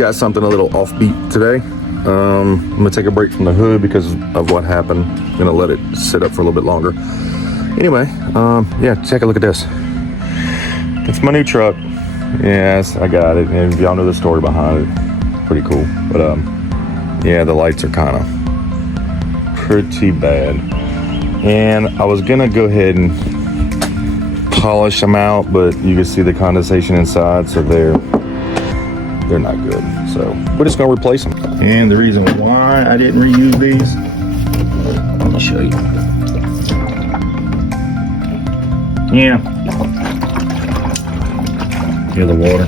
got something a little offbeat today. I'm gonna take a break from the hood because of what happened. I'm gonna let it sit up for a little bit longer. Anyway, yeah, take a look at this. It's my new truck. Yes, I got it, and y'all know the story behind it. Pretty cool, but yeah, the lights are kind of pretty bad. And I was gonna go ahead and polish them out, but you can see the condensation inside, so they're not good. So we're just gonna replace them. And the reason why I didn't reuse these, let me show you. Yeah, here's the water.